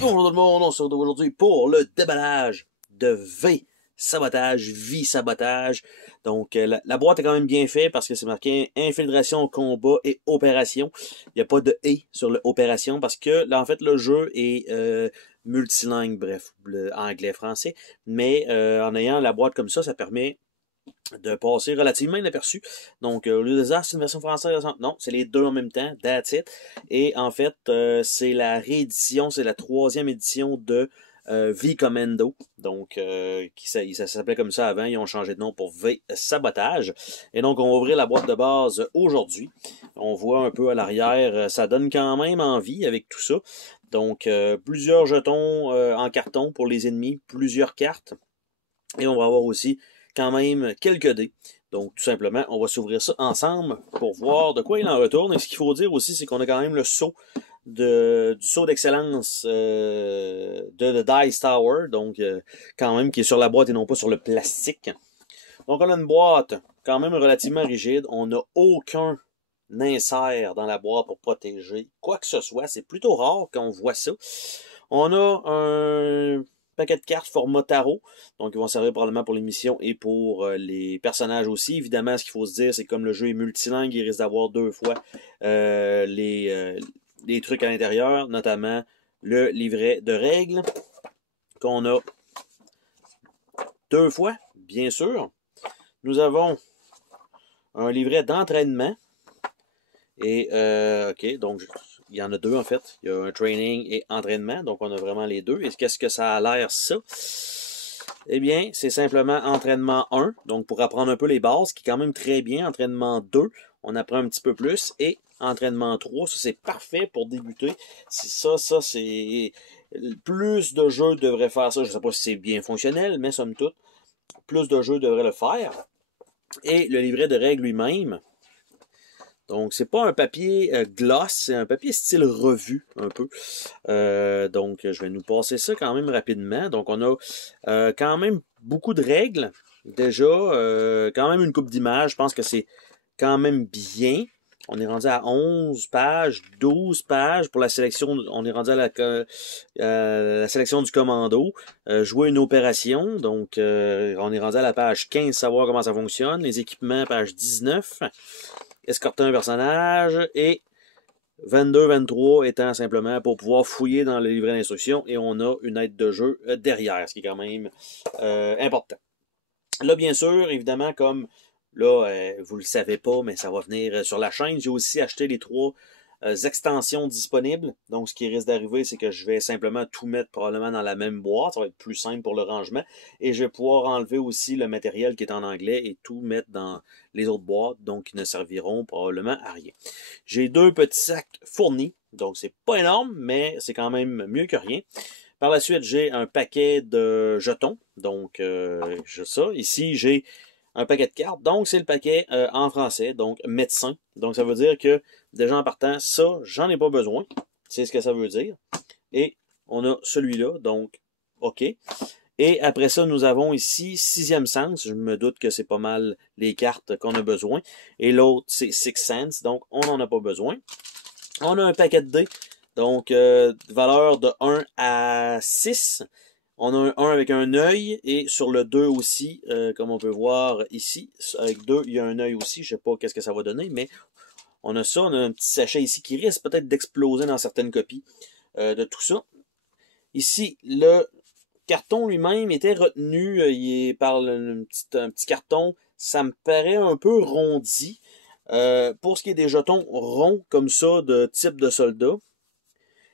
Bonjour tout le monde, on se retrouve aujourd'hui pour le déballage de V Sabotage, vie sabotage. Donc la boîte est quand même bien faite parce que c'est marqué infiltration, combat et opération. Il n'y a pas de et sur le opération parce que là en fait le jeu est multilingue, bref, anglais, français. Mais en ayant la boîte comme ça permet de passer relativement inaperçu. Donc, au lieu de dire, c'est une version française, non, c'est les deux en même temps, that's it. Et en fait, c'est la réédition, c'est la 3e édition de V-Commando. Donc, ça s'appelait comme ça avant, ils ont changé de nom pour V-Sabotage. Et donc, on va ouvrir la boîte de base aujourd'hui. On voit un peu à l'arrière, ça donne quand même envie avec tout ça. Donc, plusieurs jetons en carton pour les ennemis, plusieurs cartes. Et on va avoir aussi quand même quelques dés. Donc, tout simplement, on va s'ouvrir ça ensemble pour voir de quoi il en retourne. Et ce qu'il faut dire aussi, c'est qu'on a quand même le saut du saut d'excellence de Dice Tower. Donc, quand même, qui est sur la boîte et non pas sur le plastique. Donc, on a une boîte quand même relativement rigide. On n'a aucun insert dans la boîte pour protéger quoi que ce soit. C'est plutôt rare qu'on voit ça. On a un paquet de cartes format tarot, donc ils vont servir probablement pour les missions et pour les personnages aussi. Évidemment, ce qu'il faut se dire, c'est que comme le jeu est multilingue, il risque d'avoir deux fois les trucs à l'intérieur, notamment le livret de règles, qu'on a deux fois, bien sûr. Nous avons un livret d'entraînement, et ok, donc il y en a deux en fait. Il y a un training et entraînement, donc on a vraiment les deux. Et qu'est-ce que ça a l'air ça? Eh bien, c'est simplement entraînement 1, donc pour apprendre un peu les bases, qui est quand même très bien. Entraînement 2, on apprend un petit peu plus. Et entraînement 3, ça c'est parfait pour débuter. Ça c'est... Plus de jeux devraient faire ça. Je ne sais pas si c'est bien fonctionnel, mais somme toute, plus de jeux devraient le faire. Et le livret de règles lui-même, donc, c'est pas un papier gloss, c'est un papier style revue, un peu. Donc, je vais nous passer ça quand même rapidement. Donc, on a quand même beaucoup de règles, déjà. Quand même une coupe d'images. Je pense que c'est quand même bien. On est rendu à 11 pages, 12 pages pour la sélection. On est rendu à la sélection du commando. Jouer une opération. Donc, on est rendu à la page 15, savoir comment ça fonctionne. Les équipements, page 19. Escorter un personnage, et 22-23 étant simplement pour pouvoir fouiller dans le livret d'instruction, et on a une aide de jeu derrière, ce qui est quand même important. Là, bien sûr, évidemment, comme là, vous le savez pas, mais ça va venir sur la chaîne, j'ai aussi acheté les 3 extensions disponibles. Donc, ce qui risque d'arriver, c'est que je vais simplement tout mettre probablement dans la même boîte. Ça va être plus simple pour le rangement. Et je vais pouvoir enlever aussi le matériel qui est en anglais et tout mettre dans les autres boîtes, donc qui ne serviront probablement à rien. J'ai 2 petits sacs fournis. Donc, c'est pas énorme, mais c'est quand même mieux que rien. Par la suite, j'ai un paquet de jetons. Donc, j'ai ça. Ici, j'ai un paquet de cartes. Donc, c'est le paquet en français, donc médecin. Donc, ça veut dire que déjà en partant, ça, j'en ai pas besoin. C'est ce que ça veut dire. Et on a celui-là, donc OK. Et après ça, nous avons ici 6e sens. Je me doute que c'est pas mal les cartes qu'on a besoin. Et l'autre, c'est Sixth Sense, donc on n'en a pas besoin. On a un paquet de dés, donc valeur de 1 à 6. On a un 1 avec un œil, et sur le 2 aussi, comme on peut voir ici, avec 2, il y a un œil aussi. Je sais pas qu'est-ce que ça va donner, mais on a ça. On a un petit sachet ici qui risque peut-être d'exploser dans certaines copies de tout ça. Ici, le carton lui-même était retenu il est par un petit carton. Ça me paraît un peu rondi. Pour ce qui est des jetons ronds comme ça, de type de soldat,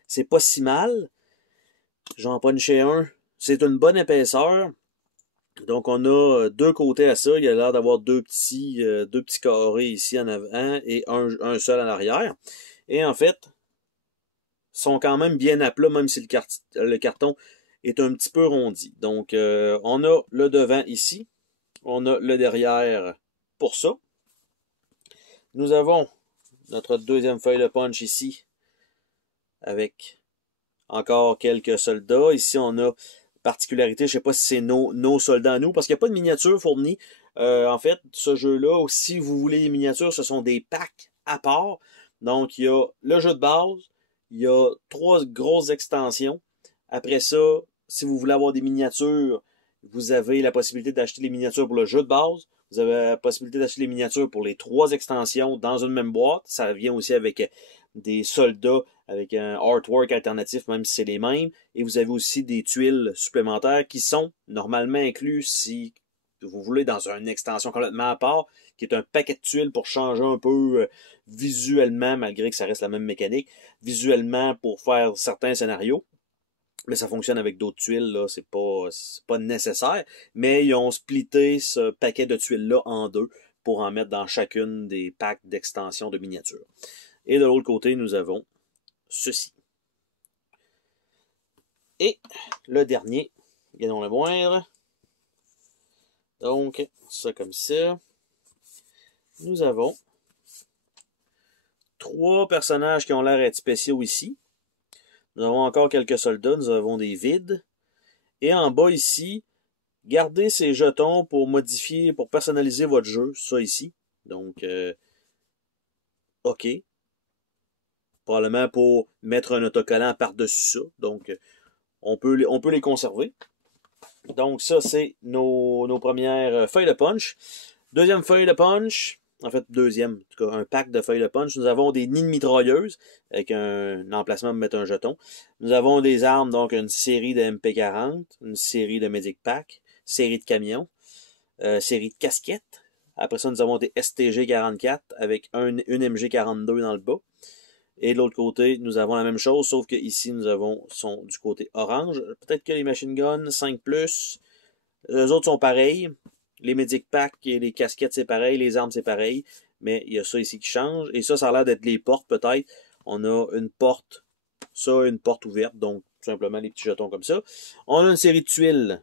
c'est pas si mal. J'en punchais un. C'est une bonne épaisseur. Donc, on a 2 côtés à ça. Il y a l'air d'avoir deux petits carrés ici en avant et un seul en arrière. Et en fait, sont quand même bien à plat, même si le carton est un petit peu rondi. Donc, on a le devant ici. On a le derrière pour ça. Nous avons notre 2e feuille de punch ici, avec encore quelques soldats. Ici, on a particularité, je ne sais pas si c'est nos soldats à nous, parce qu'il n'y a pas de miniatures fournies. En fait, ce jeu-là, si vous voulez les miniatures, ce sont des packs à part. Donc, il y a le jeu de base, il y a 3 grosses extensions, Après ça, si vous voulez avoir des miniatures, vous avez la possibilité d'acheter les miniatures pour le jeu de base. Vous avez la possibilité d'acheter les miniatures pour les 3 extensions dans une même boîte. Ça vient aussi avec des soldats, avec un artwork alternatif, même si c'est les mêmes. Et vous avez aussi des tuiles supplémentaires qui sont normalement inclus si vous voulez dans une extension complètement à part, qui est un paquet de tuiles pour changer un peu visuellement, malgré que ça reste la même mécanique, visuellement pour faire certains scénarios. Mais ça fonctionne avec d'autres tuiles, là, c'est pas nécessaire. Mais ils ont splitté ce paquet de tuiles-là en 2 pour en mettre dans chacune des packs d'extension de miniatures. Et de l'autre côté, nous avons ceci. Et le dernier, non le moindre. Donc, ça comme ça. Nous avons 3 personnages qui ont l'air d'être spéciaux ici. Nous avons encore quelques soldats, nous avons des vides. Et en bas ici, gardez ces jetons pour modifier, pour personnaliser votre jeu, ça ici. Donc, OK. Probablement pour mettre un autocollant par-dessus ça. Donc, on peut les conserver. Donc, ça, c'est nos premières feuilles de punch. Deuxième feuille de punch. En fait, deuxième, en tout cas, un pack de feuilles de punch. Nous avons des nids de mitrailleuses avec un emplacement pour mettre un jeton. Nous avons des armes, donc une série de MP40, une série de Medic Pack, série de camions, série de casquettes. Après ça, nous avons des STG-44 avec une MG-42 dans le bas. Et de l'autre côté, nous avons la même chose, sauf que ici, nous sont du côté orange. Peut-être que les machine guns 5+, les autres sont pareils. Les Medic Pack et les casquettes, c'est pareil. Les armes, c'est pareil. Mais il y a ça ici qui change. Et ça a l'air d'être les portes, peut-être. On a une porte. Ça, une porte ouverte. Donc, tout simplement, les petits jetons comme ça. On a une série de tuiles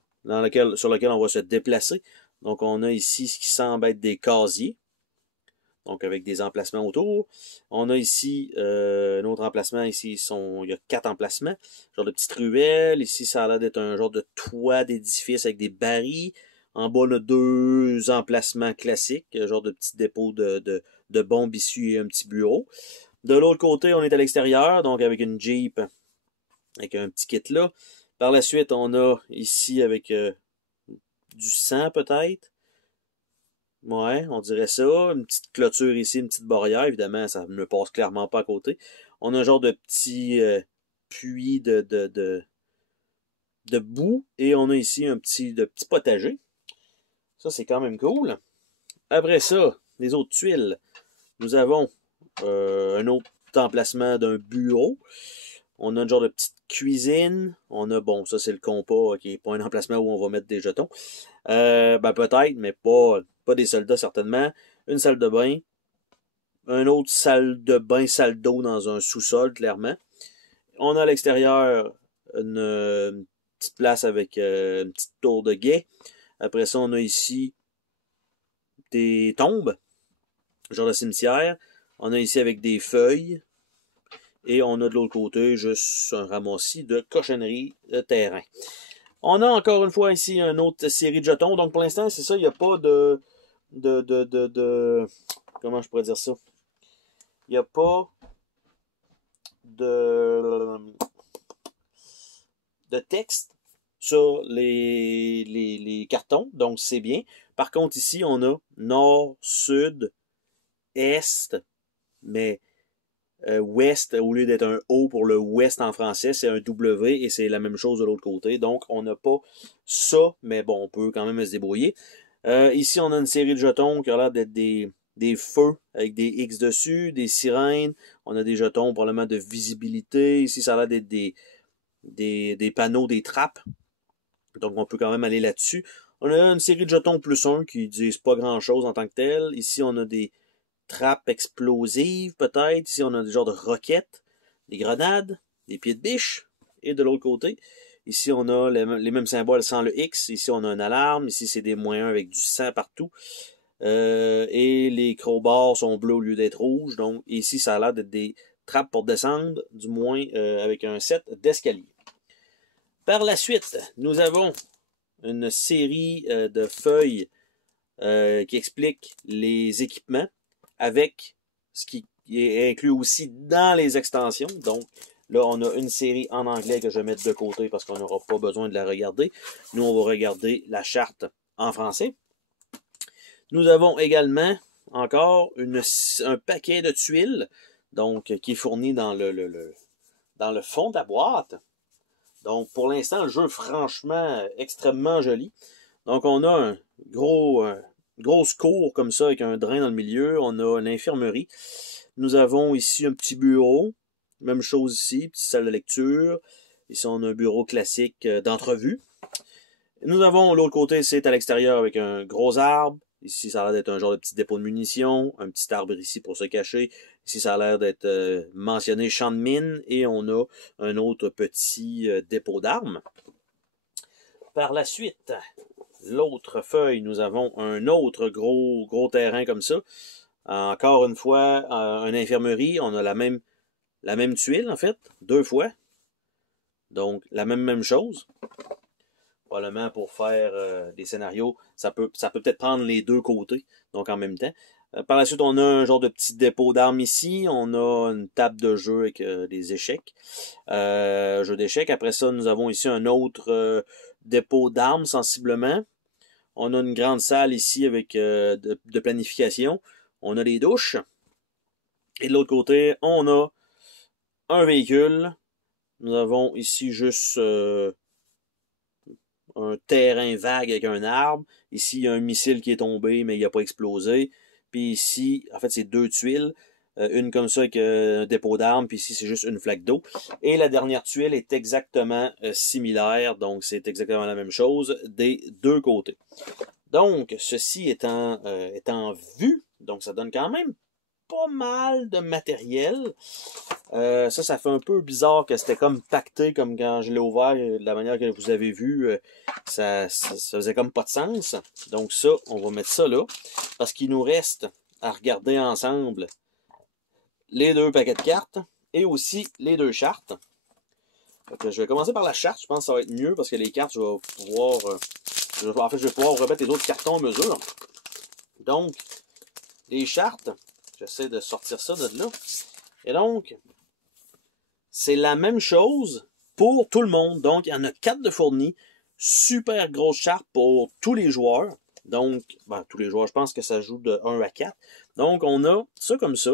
sur laquelle on va se déplacer. Donc, on a ici ce qui semble être des casiers. Donc, avec des emplacements autour. On a ici un autre emplacement. Ici, il y a 4 emplacements. Genre de petites ruelles. Ici, ça a l'air d'être un genre de toit d'édifice avec des barils. En bas, on a 2 emplacements classiques, genre de petits dépôts de bombes issues et un petit bureau. De l'autre côté, on est à l'extérieur, donc avec une Jeep, avec un petit kit là. Par la suite, on a ici avec du sang peut-être. Ouais, on dirait ça. Une petite clôture ici, une petite barrière. Évidemment, ça ne passe clairement pas à côté. On a un genre de petit puits de boue. Et on a ici un petit potager. Ça, c'est quand même cool. Après ça, les autres tuiles. Nous avons un autre emplacement d'un bureau. On a un genre de petite cuisine. On a, bon, ça c'est le compas, qui n'est pas un emplacement où on va mettre des jetons. Ben peut-être, mais pas des soldats certainement. Une salle de bain. Une autre salle de bain, salle d'eau dans un sous-sol, clairement. On a à l'extérieur une petite place avec une petite tour de guet. Après ça, on a ici des tombes, genre de cimetière. On a ici avec des feuilles. Et on a de l'autre côté juste un ramassis de cochonneries de terrain. On a encore une fois ici une autre série de jetons. Donc pour l'instant, c'est ça, il n'y a pas de... Comment je pourrais dire ça? Il n'y a pas de texte sur les cartons. Donc c'est bien. Par contre, ici, on a nord, sud, est, mais ouest, au lieu d'être un O pour le ouest en français, c'est un W et c'est la même chose de l'autre côté. Donc, on n'a pas ça, mais bon, on peut quand même se débrouiller. Ici, on a une série de jetons qui a l'air d'être des feux avec des X dessus, des sirènes. On a des jetons probablement de visibilité. Ici, ça a l'air d'être des panneaux, des trappes. Donc, on peut quand même aller là-dessus. On a une série de jetons +1 qui disent pas grand-chose en tant que tel. Ici, on a des trappes explosives, peut-être. Ici, on a des genres de roquettes, des grenades, des pieds de biche. Et de l'autre côté, ici, on a les mêmes symboles sans le X. Ici, on a une alarme. Ici, c'est des -1 avec du sang partout. Et les crowbars sont bleus au lieu d'être rouges. Donc, ici, ça a l'air d'être des trappes pour descendre, du moins avec un set d'escalier. Par la suite, nous avons une série de feuilles qui expliquent les équipements avec ce qui est inclus aussi dans les extensions. Donc, là, on a une série en anglais que je vais mettre de côté parce qu'on n'aura pas besoin de la regarder. Nous, on va regarder la charte en français. Nous avons également encore un paquet de tuiles, donc qui est fourni dans dans le fond de la boîte. Donc, pour l'instant, le jeu est franchement extrêmement joli. Donc, on a un grosse cour comme ça avec un drain dans le milieu. On a une infirmerie. Nous avons ici un petit bureau. Même chose ici, petite salle de lecture. Ici, on a un bureau classique d'entrevue. Nous avons l'autre côté, c'est à l'extérieur avec un gros arbre. Ici, ça a l'air d'être un genre de petit dépôt de munitions. Un petit arbre ici pour se cacher. Ici, ça a l'air d'être mentionné champ de mine. Et on a un autre petit dépôt d'armes. Par la suite, l'autre feuille, nous avons un autre gros terrain comme ça. Encore une fois, une infirmerie. On a la même tuile, en fait, 2 fois. Donc, la même chose. Probablement pour faire des scénarios, ça peut peut-être prendre les 2 côtés, donc en même temps. Par la suite, on a un genre de petit dépôt d'armes ici. On a une table de jeu avec des échecs. Jeu d'échecs. Après ça, nous avons ici un autre dépôt d'armes, sensiblement. On a une grande salle ici avec de planification. On a des douches. Et de l'autre côté, on a un véhicule. Nous avons ici juste un terrain vague avec un arbre. Ici, il y a un missile qui est tombé, mais il n'a pas explosé. Puis ici, en fait, c'est 2 tuiles. Une comme ça avec un dépôt d'armes, puis ici, c'est juste une flaque d'eau. Et la dernière tuile est exactement similaire, donc c'est exactement la même chose des 2 côtés. Donc, ceci étant vu, donc ça donne quand même pas mal de matériel. Ça fait un peu bizarre que c'était comme pacté, comme quand je l'ai ouvert, de la manière que vous avez vu, ça faisait comme pas de sens. Donc ça, on va mettre ça là, parce qu'il nous reste à regarder ensemble les 2 paquets de cartes et aussi les 2 chartes. Donc, je vais commencer par la charte, je pense que ça va être mieux, parce que les cartes, je vais pouvoir remettre les autres cartons à mesure. Donc, les chartes, j'essaie de sortir ça de là. Et donc, c'est la même chose pour tout le monde. Donc, il y en a 4 de fournis. Super grosse charte pour tous les joueurs. Donc, tous les joueurs, je pense que ça joue de 1 à 4. Donc, on a ça comme ça.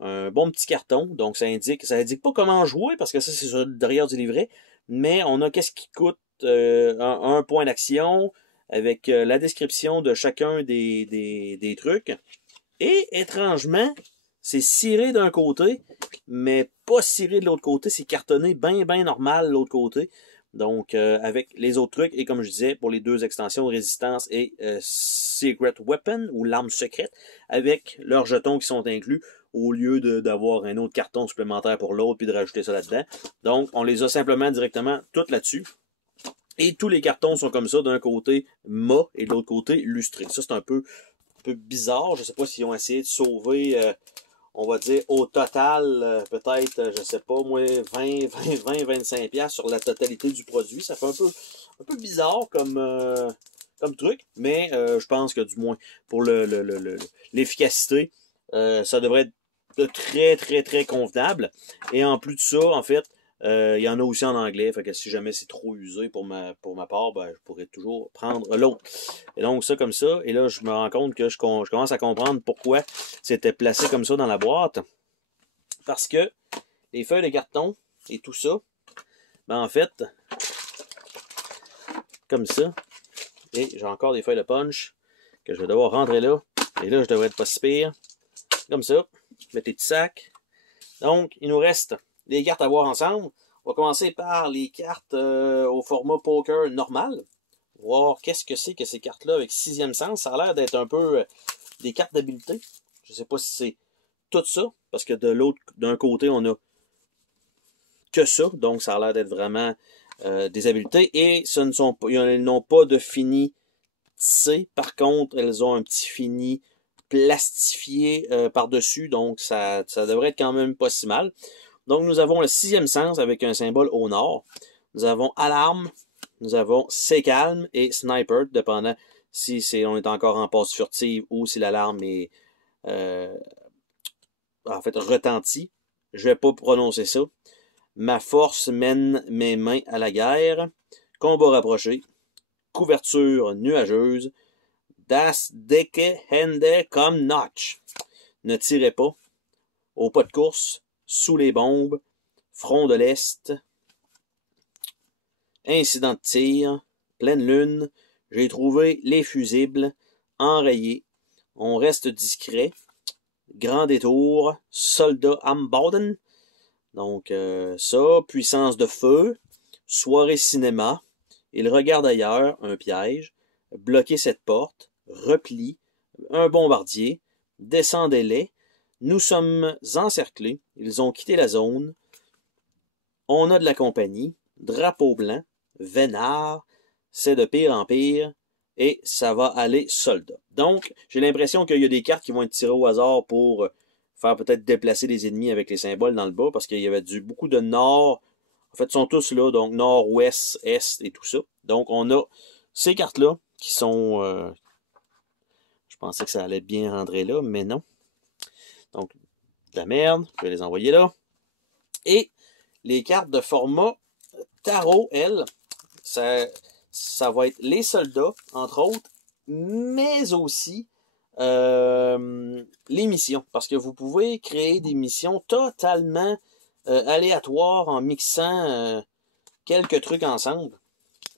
Un bon petit carton. Donc, ça indique pas comment jouer, parce que ça, c'est sur derrière du livret. Mais on a qu'est-ce qui coûte un point d'action, avec la description de chacun des trucs. Et, étrangement, c'est ciré d'un côté, mais pas ciré de l'autre côté. C'est cartonné bien normal de l'autre côté. Donc, avec les autres trucs, et comme je disais, pour les 2 extensions, Résistance et Secret Weapon, ou l'arme secrète, avec leurs jetons qui sont inclus, au lieu d'avoir un autre carton supplémentaire pour l'autre, puis de rajouter ça là-dedans. Donc, on les a simplement directement toutes là-dessus. Et tous les cartons sont comme ça, d'un côté mat et de l'autre côté lustré. Ça, c'est un peu bizarre. Je sais pas s'ils ont essayé de sauver, on va dire, au total, peut-être, je sais pas, moi, 25$ sur la totalité du produit. Ça fait un peu bizarre comme truc, mais je pense que du moins, pour l'efficacité, ça devrait être très convenable. Et en plus de ça, en fait, il y en a aussi en anglais, fait que si jamais c'est trop usé pour ma part, je pourrais toujours prendre l'autre. Et donc ça comme ça, et là je me rends compte que je commence à comprendre pourquoi c'était placé comme ça dans la boîte. Parce que les feuilles de carton et tout ça, en fait, comme ça, et j'ai encore des feuilles de punch que je vais devoir rentrer là, et là je devrais être pas si pire, comme ça, mettre les petits sacs. Donc, il nous reste les cartes à voir ensemble. On va commencer par les cartes au format poker normal. Voir qu'est-ce que c'est que ces cartes-là avec 6e sens. Ça a l'air d'être un peu des cartes d'habileté. Je ne sais pas si c'est tout ça, parce que d'un côté, on a que ça. Donc, ça a l'air d'être vraiment des habiletés. Et elles n'ont pas de fini tissé. Par contre, elles ont un petit fini plastifié par-dessus. Donc, ça devrait être quand même pas si mal. Donc, nous avons le 6e sens avec un symbole au nord. Nous avons alarme. Nous avons c'est calme et sniper, dépendant si on est encore en passe furtive ou si l'alarme est en fait, retentit. Je vais pas prononcer ça. Ma force mène mes mains à la guerre. Combat rapproché. Couverture nuageuse. Das Decke Hände comme Notch. Ne tirez pas. Au pas de course. Sous les bombes. Front de l'Est. Incident de tir. Pleine lune. J'ai trouvé les fusibles. Enrayés. On reste discret. Grand détour. Soldat am Boden. Donc, ça. Puissance de feu. Soirée cinéma. Il regarde ailleurs. Un piège. Bloquer cette porte. Repli. Un bombardier. Descendez-les. Nous sommes encerclés. Ils ont quitté la zone. On a de la compagnie. Drapeau blanc. Vénard. C'est de pire en pire. Et ça va aller soldat. Donc, j'ai l'impression qu'il y a des cartes qui vont être tirées au hasard pour faire peut-être déplacer les ennemis avec les symboles dans le bas, parce qu'il y avait beaucoup de nord. En fait, ils sont tous là, donc nord, ouest, est et tout ça. Donc, on a ces cartes-là qui sont... je pensais que ça allait bien rentrer là, mais non. Donc, de la merde. Je vais les envoyer là. Et les cartes de format tarot, elles, ça va être les soldats, entre autres, mais aussi les missions. Parce que vous pouvez créer des missions totalement aléatoires en mixant quelques trucs ensemble.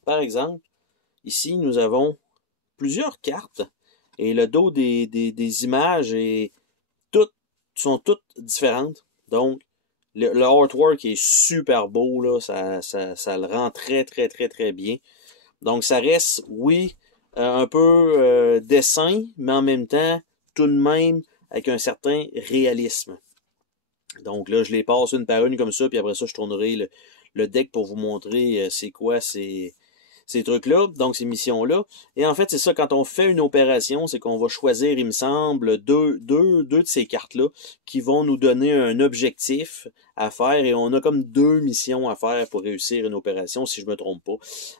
Par exemple, ici, nous avons plusieurs cartes et le dos des images sont toutes différentes. Donc, le artwork est super beau, là, ça le rend très, très, très, très bien. Donc, ça reste, oui, un peu dessin, mais en même temps, tout de même, avec un certain réalisme. Donc là, je les passe une par une comme ça, puis après ça, je tournerai le deck pour vous montrer c'est quoi ces trucs-là, donc ces missions-là. Et en fait, c'est ça, quand on fait une opération, c'est qu'on va choisir, il me semble, deux de ces cartes-là qui vont nous donner un objectif à faire, et on a comme 2 missions à faire pour réussir une opération, si je me trompe pas.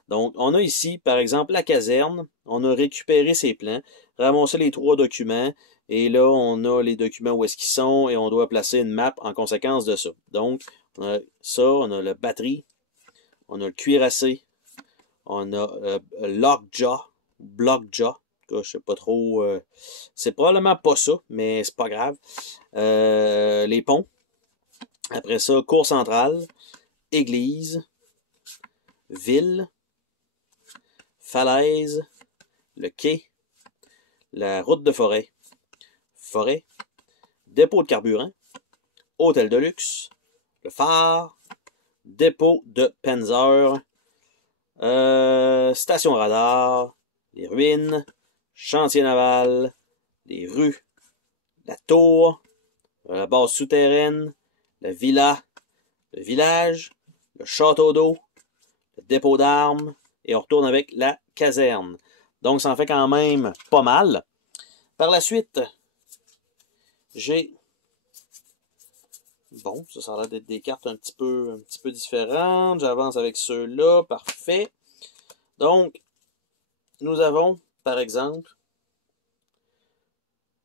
Donc, on a ici, par exemple, la caserne, on a récupéré ses plans, ramassé les 3 documents, et là, on a les documents où est-ce qu'ils sont, et on doit placer une map en conséquence de ça. Donc, on a ça, on a la batterie, on a le cuirassé, on a Lockjaw, Blockjaw, je sais pas trop, c'est probablement pas ça, mais c'est pas grave. Les ponts. Après ça, cour centrale, église, ville, falaise, le quai, la route de forêt, dépôt de carburant, hôtel de luxe, le phare, dépôt de Panzer, station radar, les ruines, chantier naval, les rues, la tour, la base souterraine, la villa, le village, le château d'eau, le dépôt d'armes, et on retourne avec la caserne. Donc, ça en fait quand même pas mal. Par la suite, j'ai... Bon, ça a l'air d'être des cartes un petit peu différentes. J'avance avec ceux-là, parfait. Donc, nous avons, par exemple,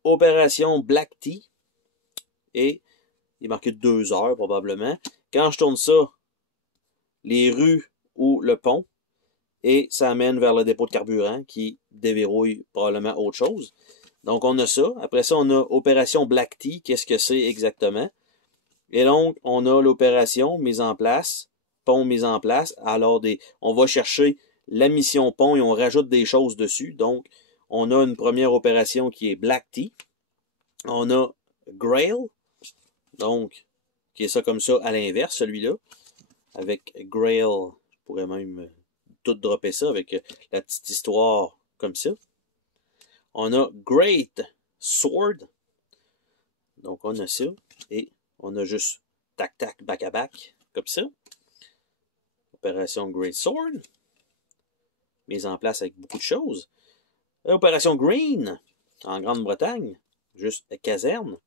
Opération Black Tea, et il est marqué 2 heures probablement. Quand je tourne ça, les rues ou le pont, et ça amène vers le dépôt de carburant qui déverrouille probablement autre chose. Donc on a ça. Après ça, on a Opération Black Tea. Qu'est-ce que c'est exactement? Et donc, on a l'opération mise en place, pont mise en place. Alors, on va chercher la mission pont et on rajoute des choses dessus. Donc, on a une première opération qui est Black Tea. On a Grail, donc, qui est ça comme ça à l'inverse, celui-là. Avec Grail, je pourrais même tout dropper ça avec la petite histoire comme ça. On a Great Sword. Donc, on a ça. Et on a juste tac-tac, back-à-back, comme ça. Opération Great Sword. Mise en place avec beaucoup de choses. Opération Green, en Grande-Bretagne. Juste caserne.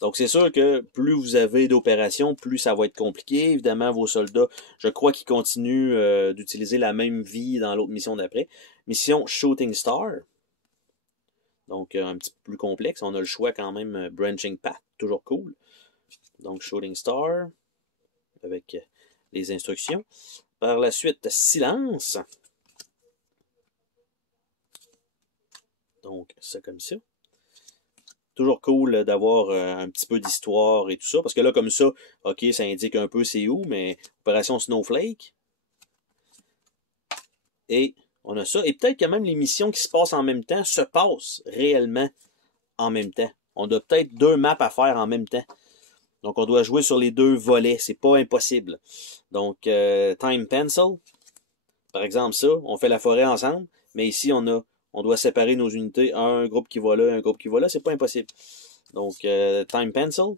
Donc, c'est sûr que plus vous avez d'opérations, plus ça va être compliqué. Évidemment, vos soldats, je crois qu'ils continuent d'utiliser la même vie dans l'autre mission d'après. Mission Shooting Star. Donc, un petit peu plus complexe. On a le choix quand même, Branching Path, toujours cool. Donc, Shooting Star, avec les instructions. Par la suite, Silence. Donc, ça comme ça. Toujours cool d'avoir un petit peu d'histoire et tout ça. Parce que là, comme ça, OK, ça indique un peu c'est où, mais Opération Snowflake. Et on a ça. Et peut-être que même les missions qui se passent en même temps se passent réellement en même temps. On a peut-être 2 maps à faire en même temps. Donc, on doit jouer sur les 2 volets. C'est pas impossible. Donc, Time Pencil. Par exemple, ça, on fait la forêt ensemble. Mais ici, on doit séparer nos unités. Un groupe qui va là, un groupe qui va là. C'est pas impossible. Donc, Time Pencil.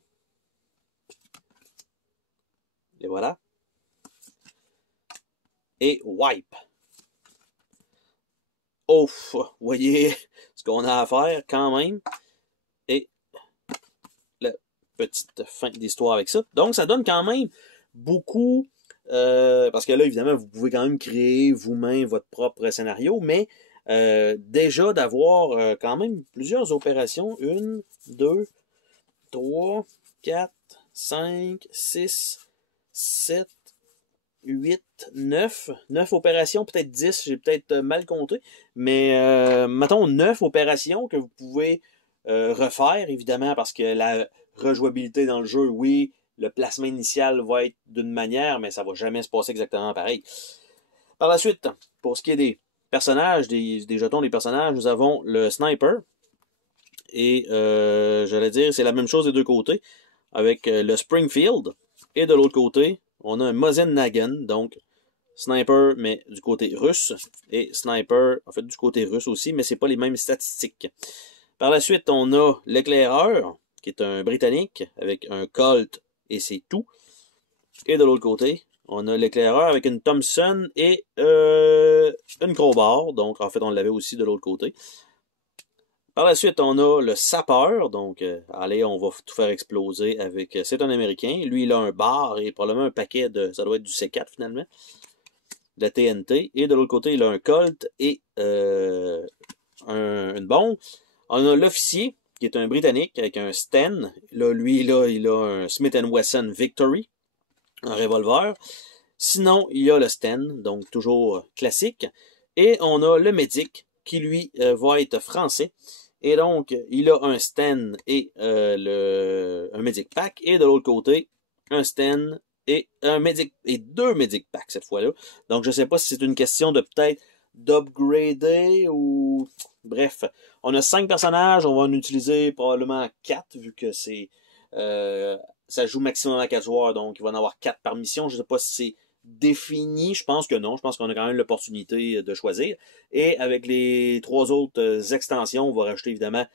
Et voilà. Et Wipe. Oh, vous voyez ce qu'on a à faire quand même. Et la petite fin d'histoire avec ça. Donc, ça donne quand même beaucoup... parce que là, évidemment, vous pouvez quand même créer vous-même votre propre scénario, mais déjà d'avoir quand même plusieurs opérations. 1, 2, 3, 4, 5, 6, 7, 8, 9. 9 opérations, peut-être 10, j'ai peut-être mal compté. Mais mettons 9 opérations que vous pouvez refaire, évidemment, parce que la rejouabilité dans le jeu, oui, le placement initial va être d'une manière, mais ça va jamais se passer exactement pareil. Par la suite, pour ce qui est des personnages, des jetons des personnages, nous avons le sniper. Et j'allais dire, c'est la même chose des deux côtés, avec le Springfield. Et de l'autre côté, on a un Mosin Nagant, donc sniper, mais du côté russe, et sniper, en fait, du côté russe aussi, mais c'est pas les mêmes statistiques. Par la suite, on a l'éclaireur, qui est un Britannique, avec un Colt, et c'est tout. Et de l'autre côté, on a l'éclaireur avec une Thompson et une crowbar, donc en fait, on l'avait aussi de l'autre côté. Par la suite, on a le sapeur, donc allez, on va tout faire exploser avec... c'est un Américain, lui il a un bar et probablement un paquet de... ça doit être du C4 finalement, de la TNT, et de l'autre côté, il a un Colt et une bombe. On a l'officier, qui est un Britannique avec un Sten, là, lui, là, il a un Smith & Wesson Victory, un revolver. Sinon, il y a le Sten, donc toujours classique, et on a le médic, qui lui va être français. Et donc, il a un Sten et un Medic Pack. Et de l'autre côté, un Sten et un Medic et 2 Medic Packs cette fois-là. Donc, je ne sais pas si c'est une question de peut-être d'upgrader ou... Bref, on a 5 personnages. On va en utiliser probablement 4 vu que c'est... ça joue maximum à 4 joueurs. Donc, il va en avoir 4 par mission. Je ne sais pas si c'est défini, je pense que non. Je pense qu'on a quand même l'opportunité de choisir. Et avec les 3 autres extensions, on va rajouter évidemment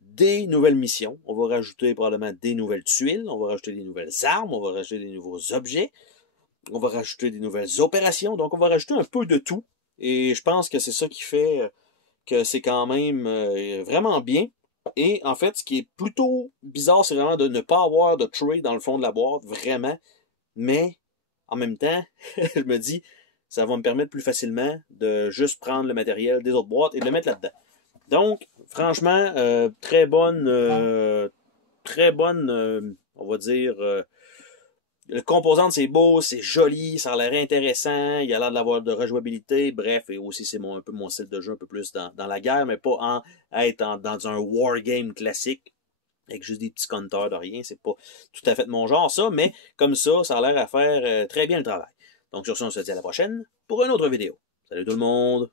des nouvelles missions. On va rajouter probablement des nouvelles tuiles. On va rajouter des nouvelles armes. On va rajouter des nouveaux objets. On va rajouter des nouvelles opérations. Donc, on va rajouter un peu de tout. Et je pense que c'est ça qui fait que c'est quand même vraiment bien. Et en fait, ce qui est plutôt bizarre, c'est vraiment de ne pas avoir de tray dans le fond de la boîte, vraiment. Mais en même temps, je me dis, ça va me permettre plus facilement de juste prendre le matériel des autres boîtes et de le mettre là-dedans. Donc, franchement, très bonne, on va dire, le composante c'est beau, c'est joli, ça a l'air intéressant, il y a l'air d'avoir de rejouabilité, bref, et aussi c'est un peu mon style de jeu, un peu plus dans la guerre, mais pas dans un wargame classique, avec juste des petits compteurs de rien, c'est pas tout à fait mon genre ça, mais comme ça a l'air à faire très bien le travail. Donc sur ce, on se dit à la prochaine pour une autre vidéo. Salut tout le monde!